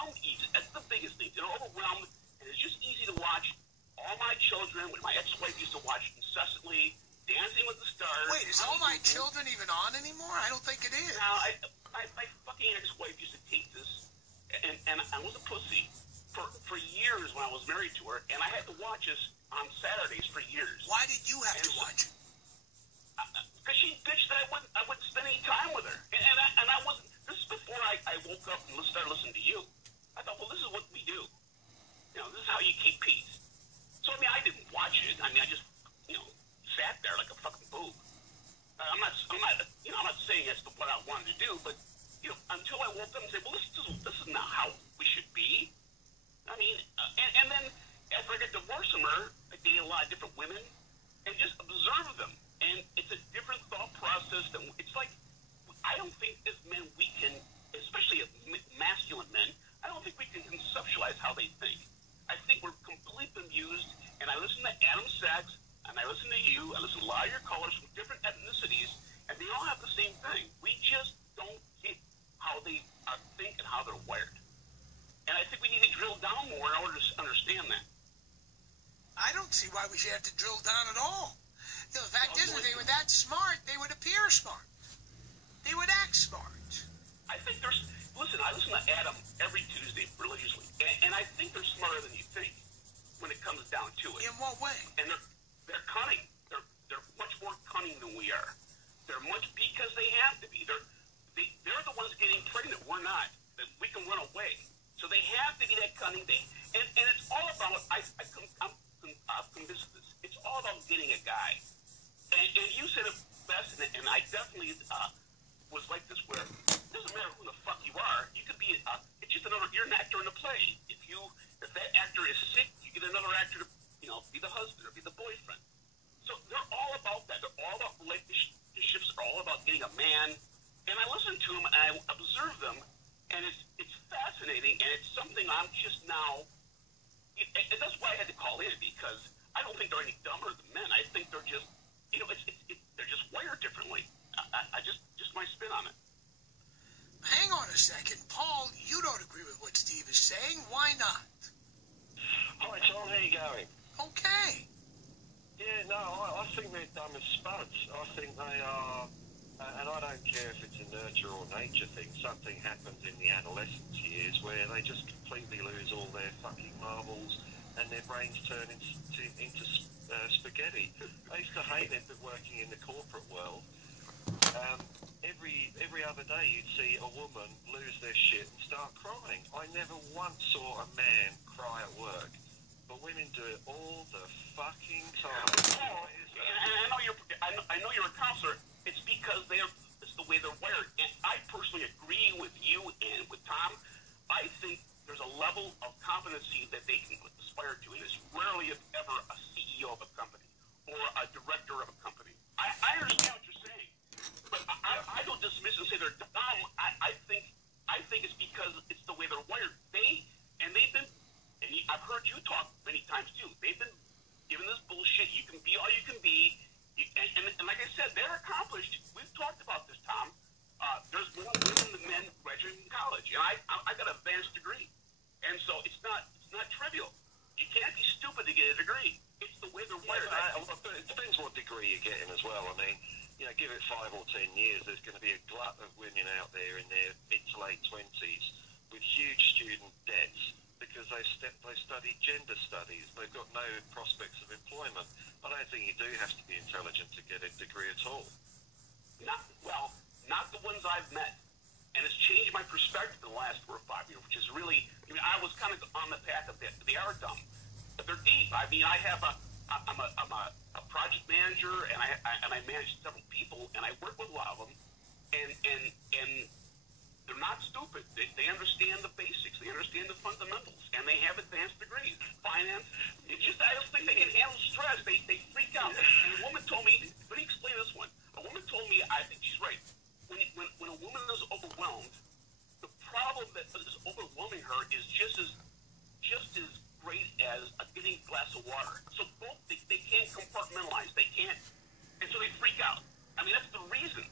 overwhelmed easy. That's the biggest thing. They're overwhelmed, and it's just easy to watch. All my children, when my ex-wife used to watch incessantly, Dancing with the Stars. Wait, is All My Children even on anymore? I don't think it is. Now, my fucking ex-wife used to take this, and I was a pussy for years when I was married to her, and I had to watch this on Saturdays for years. Why did you have to watch it? Because she bitched that I wouldn't spend any time with her, and I wasn't. This is before I woke up and started listening to you. I thought, well, this is what we do. You know, this is how you keep peace. So I mean, I didn't watch it. I mean, I just sat there like a fucking boob. I'm not saying that's what I wanted to do, but until I woke up and said, well, this is not how we should be. I mean, and then after I got divorced from her, I dated a lot of different women and just observed them. And it's a different thought process than it's like. I don't think as men we can, especially masculine men, I don't think we can conceptualize how they think. I think we're completely bemused. And I listen to Adam Sachs, and I listen to you, I listen to a lot of your callers from different ethnicities, and they all have the same thing. We just don't get how they think and how they're wired. And I think we need to drill down more in order to understand that. I don't see why we should have to drill down at all. The fact is, if they were that smart, they would appear smart. They would act smart. I think listen, I listen to Adam every Tuesday religiously, and I think they're smarter than you think when it comes down to it. In what way? And they're cunning. They're much more cunning than we are. They're much because they have to be. They're the ones getting pregnant. We're not. We can run away. So they have to be that cunning. And it's all about. I'm convinced of this. It's all about getting a guy. And you said it best, and I definitely was like this. Where it doesn't matter who the fuck you are. You could be. It's just you're an actor in a play. If that actor is sick, you get another actor to, be the husband or be the boyfriend. So they're all about that. They're all about relationships. They're all about getting a man. And I listen to them and I observe them, and it's fascinating. And it's something I'm just now. And that's why I had to call in, because I don't think they're any dumber than men. I think they're just, they're just wired differently. I just my spin on it. Hang on a second, Paul. You don't agree with what Steve is saying. Why not? Hi, Tom. How you going? Okay. Yeah, no, I think they're dumb as spuds. I think they are, and I don't care if it's a nurture or nature thing, something happens in the adolescence years where they just completely lose all their fucking marbles and their brains turn into spaghetti. I used to hate it working in the corporate world. Every other day you'd see a woman lose their shit and start crying. I never once saw a man cry at work, but women do it all the fucking time. And I know you're a counselor. It's because it's the way they're wired. And I personally agree with you and with Tom. I think there's a level of competency that they can aspire to, and it's rarely, if ever, a CEO of a company or a director of a company. I understand what you're saying, but I don't dismiss and say they're dumb. I think it's because it's the way they're wired. They've been, and I've heard you talk many times too. They've been given this bullshit. You can be all you can be, and like I said, they're accomplished. We've talked about this, Tom. There's more women than men graduating from college, and I got an advanced degree, and so it's not trivial. You can't be stupid to get a degree. It's the way they're wired. But it depends what degree you're getting as well. I mean, give it 5 or 10 years, there's going to be a glut of women out there in their mid to late 20s with huge student debts because they studied gender studies. They've got no prospects of employment. I don't think you do have to be intelligent to get a degree at all. Not the ones I've met. And it's changed my perspective in the last 4 or 5 years, which is really, I was kind of on the path of they are dumb, but they're deep. I mean, I'm a project manager, and I manage several people, and I work with a lot of them, and they're not stupid. They understand the basics. They understand the fundamentals, and they have advanced degrees. Finance. It's just I don't think they can handle stress. They freak out. And a woman told me. Let me explain this one. A woman told me. I think she's right. When a woman is overwhelmed, the problem that is overwhelming her is just as great as getting a glass of water. So both they can't compartmentalize. They can't, and so they freak out. I mean, that's the reason.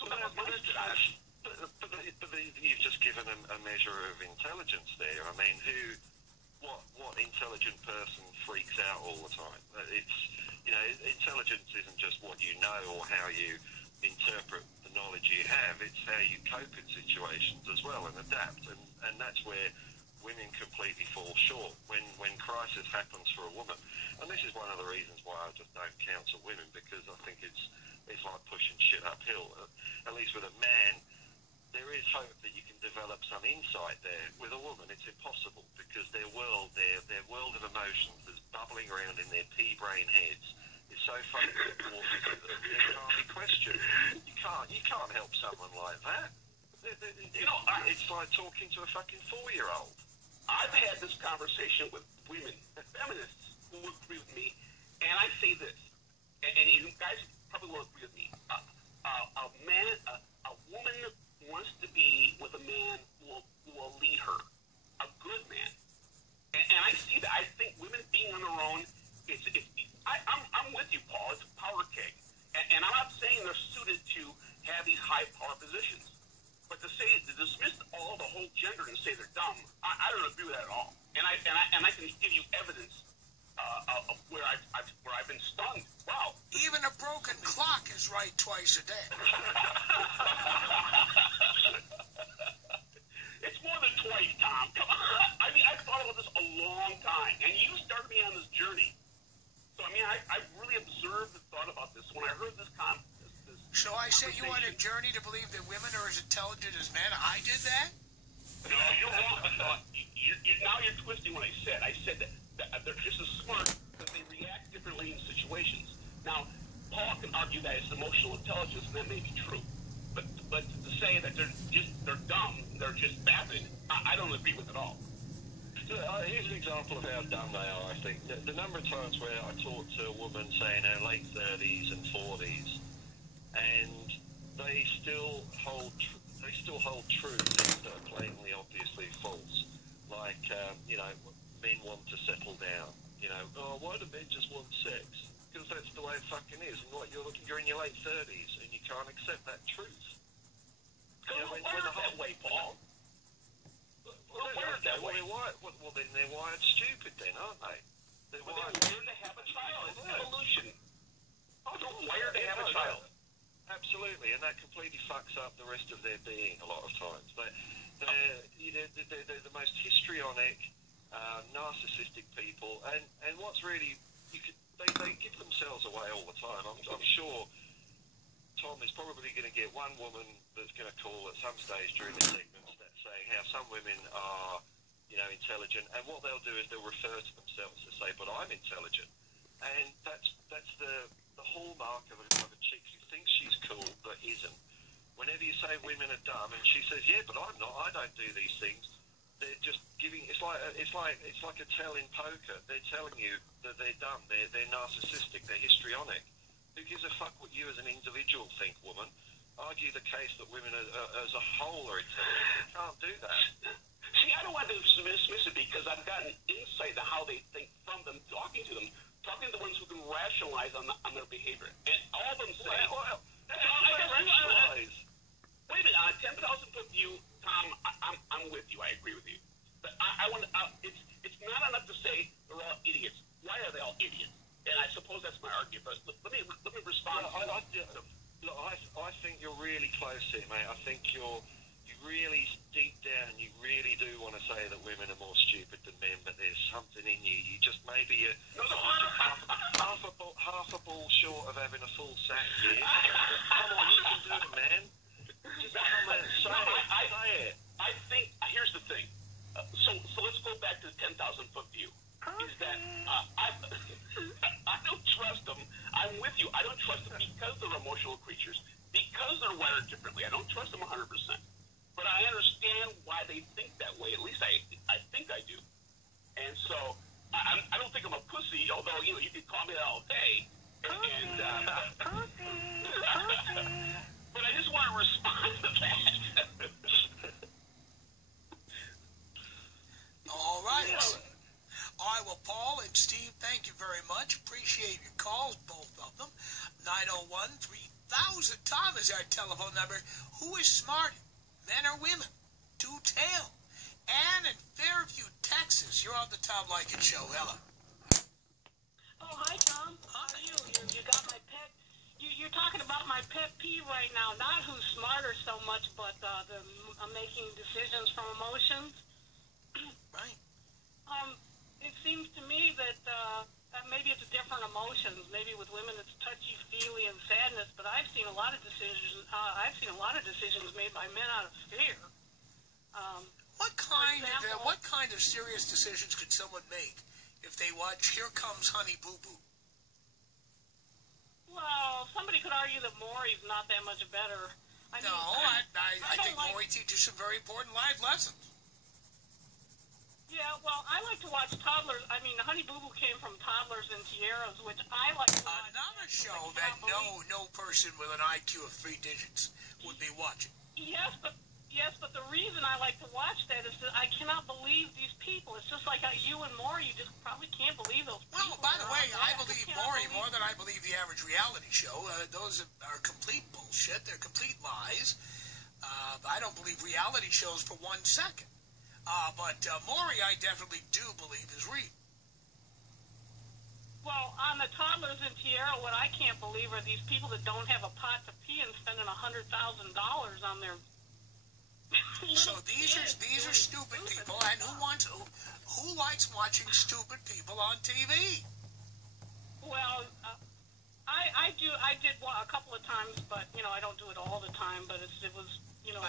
So that was my spin on it. But you've just given a measure measure of intelligence there. I mean, what intelligent person freaks out all the time? It's, intelligence isn't just what you know or how you interpret the knowledge you have. It's how you cope in situations as well and adapt. And that's where women completely fall short when crisis happens for a woman. And this is one of the reasons why I just don't counsel women, because I think it's like pushing shit uphill. At least with a man, there is hope that you can develop some insight there. With a woman, it's impossible, because their world of emotions that's bubbling around in their pea brain heads is so fucking important that it can't be questioned. You can't help someone like that. It's like talking to a fucking 4-year-old. I've had this conversation with women, feminists, who agree with me, and I say this, and you guys probably will agree with me. A woman wants to be with a man who will lead her, a good man, and I see that. I think women being on their own, I'm with you, Paul. It's a power kick, and I'm not saying they're suited to have these high power positions. But to dismiss all the whole gender and say they're dumb, I don't agree with that at all. And I can give you evidence of where I've been stunned. Wow. Even a broken clock is right twice a day. It's more than twice, Tom. Come on. I mean, I've thought about this a long time, and you started me on this journey. So I mean, I really observed and thought about this when I heard this conversation. So I set you on a journey to believe that women are as intelligent as men? I did that? No, you're wrong. Now you're twisting what I said. I said that they're just as smart, but they react differently in situations. Now, Paul can argue that it's emotional intelligence, and that may be true. But to say that they're dumb, they're just vapid, I don't agree with it all. So, here's an example of how dumb they are, I think. The number of times where I talk to a woman, say in her late 30s and 40s, and they still hold truths that are plainly, obviously false. Like, men want to settle down. Why do men just want sex? Because that's the way it fucking is. And you're in your late 30s and you can't accept that truth. We're that way, Paul. We're wired that way. Well, then they're wired stupid, then, aren't they? They're wired to have a child. It's evolution. They're wired to have a child. Absolutely, and that completely fucks up the rest of their being a lot of times. They're the most histrionic, narcissistic people, and what's really, they give themselves away all the time. I'm sure Tom is probably going to get one woman that's going to call at some stage during the segments that's saying how some women are, intelligent, and what they'll do is they'll refer to themselves to say, but I'm intelligent. And that's the hallmark of a chick who thinks she's cool but isn't. Whenever you say women are dumb and she says, yeah, but I'm not, I don't do these things, they're just giving, it's like a tell in poker. They're telling you that they're dumb, they're narcissistic, they're histrionic. Who gives a fuck what you as an individual think, woman? Argue the case that women as a whole are intelligent. You can't do that. See, I don't want to dismiss it because I've gotten insight to how they think from them, talking to the ones who can rationalize on their behavior. And all of them say, rationalize. Wait a minute, on a 10,000-foot view, Tom, I'm with you. I agree with you. But I want it's not enough to say they're all idiots. Why are they all idiots? And I suppose that's my argument. But let me respond. I think you're really close here, mate. I think you really, deep down, you really do want to say that women are more stupid than men, but there's something in you. You just maybe half a ball short of having a full sack here. Come on, you can do it, man. Just come and say it. I think, here's the thing. So let's go back to the 10,000-foot view. Is that I don't trust them. I'm with you. I don't trust them because they're emotional creatures, because they're wired differently. I don't trust them 100%. But I understand why they think that way. At least I think I do. And so I don't think I'm a pussy, although you can call me that all day. But I just want to respond to that. All right. All right, well, Paul and Steve, thank you very much. Appreciate your calls, both of them. 901-3000. Tom is our telephone number. Who is smarter, men or women? Do tell. Ann in Fairview, Texas. You're on the Tom Leykis Show. Hello. Oh, hi, Tom. How are you? You got my pet. You're talking about my pet peeve right now. Not who's smarter so much, but the making decisions from emotions. Right. It seems to me that maybe it's different emotions. Maybe with women it's touchy-feely and sadness. But I've seen a lot of decisions. Made by men out of fear. What kind of serious decisions could someone make if they watch Here Comes Honey Boo Boo? Well, somebody could argue that Maury's not that much better. I think Maury teaches some very important life lessons. Yeah, well, I like to watch toddlers. I mean, Honey Boo Boo came from Toddlers and Tiaras, which I like to watch. Another show that no person with an IQ of 3 digits would be watching. Yes, but the reason I like to watch that is that I cannot believe these people. It's just like you and Maury. You just probably can't believe those people. Well, by the way, I believe Maury more than I believe the average reality show. Those are complete bullshit. They're complete lies. I don't believe reality shows for 1 second. But Maury, I definitely do believe is real. Well, on the Toddlers in Tiara, what I can't believe are these people that don't have a pot to pee and spending $100,000 on their. So these are stupid people, and who likes watching stupid people on TV? Well, I did a couple of times, but I don't do it all the time. But it was.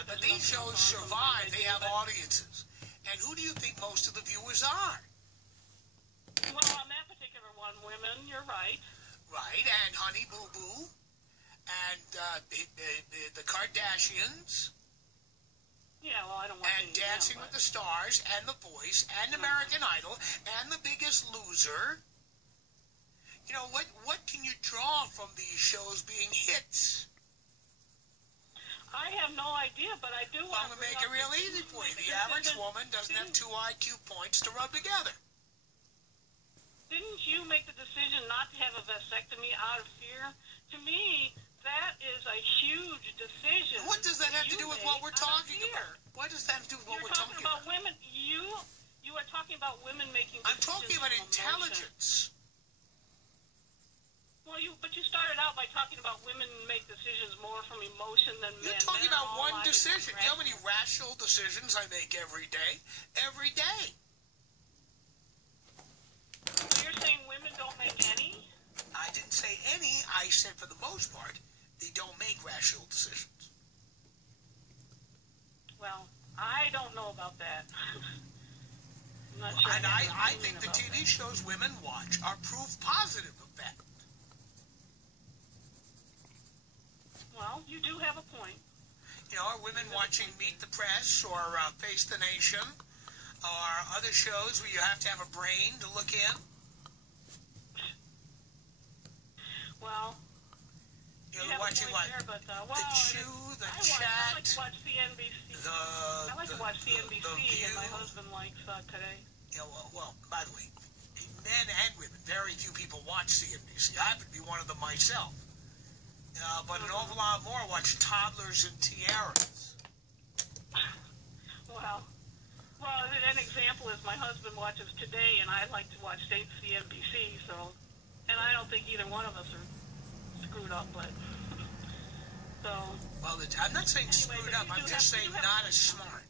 But these shows survive. They have audiences. And who do you think most of the viewers are? Well, on that particular one, women, you're right. Right, and Honey Boo Boo, and the Kardashians. Yeah, well, I don't want and Dancing with the Stars, and The Voice, and American Idol, and The Biggest Loser. What can you draw from these shows being hits? I have no idea, but I do want to make it real easy for you. The average woman doesn't have 2 IQ points to rub together. Didn't you make the decision not to have a vasectomy out of fear? To me, that is a huge decision. What does that have to do with what we're talking about? What does that have to do with what we're talking about? Women. You are talking about women making decisions. I'm talking about intelligence. Well, but you started out by talking about women make decisions more from emotion than men. You're talking about one decision. You know how many rational decisions I make every day? Every day. So you're saying women don't make any? I didn't say any. I said for the most part, they don't make rational decisions. Well, I don't know about that. I'm not sure. And I think the TV shows women watch are proof positive of that. Well, you do have a point. Are women watching Meet the Press or Face the Nation or other shows where you have to have a brain to look in? Well, you're watching what? There, but, the Chew, the Chat. I like to watch CNBC. I like to watch CNBC, and my husband likes Today. Well, by the way, men and women, very few people watch CNBC. I happen to be one of them myself. But an awful lot more watch Toddlers and Tiaras. Well, an example is my husband watches Today, and I like to watch CNBC. And I don't think either one of us are screwed up, but so. Well, I'm not saying screwed up. I'm just saying not as smart.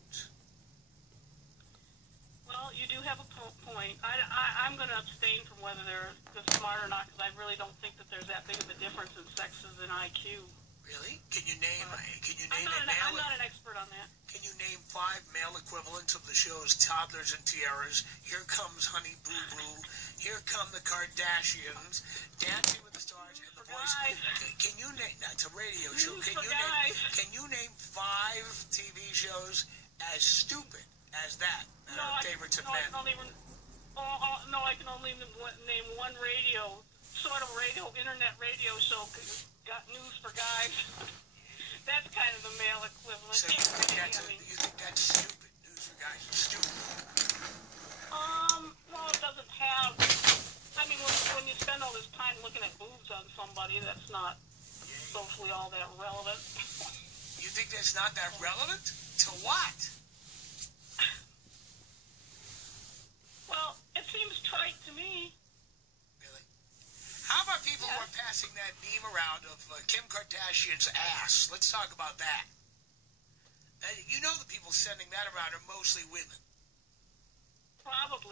Well, you do have a point. I'm going to abstain from whether they're smart or not, because I really don't think that there's that big of a difference in sexes and IQ. Really? Can you name I'm not an expert on that. Can you name 5 male equivalents of the shows Toddlers and Tiaras, Here Comes Honey Boo Boo, Here Come the Kardashians, Dancing with the Stars, and The Voice? Can you name? That's a radio show. Can you name 5 TV shows as stupid as that are favorites of men? No, I can only name one internet radio show. Got news for guys. That's kind of the male equivalent. So you think that's stupid? News for guys is stupid. Well, it doesn't have. I mean, when you spend all this time looking at boobs on somebody, that's not socially all that relevant. You think that's not that relevant? To what? are passing that meme around of Kim Kardashian's ass. Let's talk about that. You know the people sending that around are mostly women. Probably.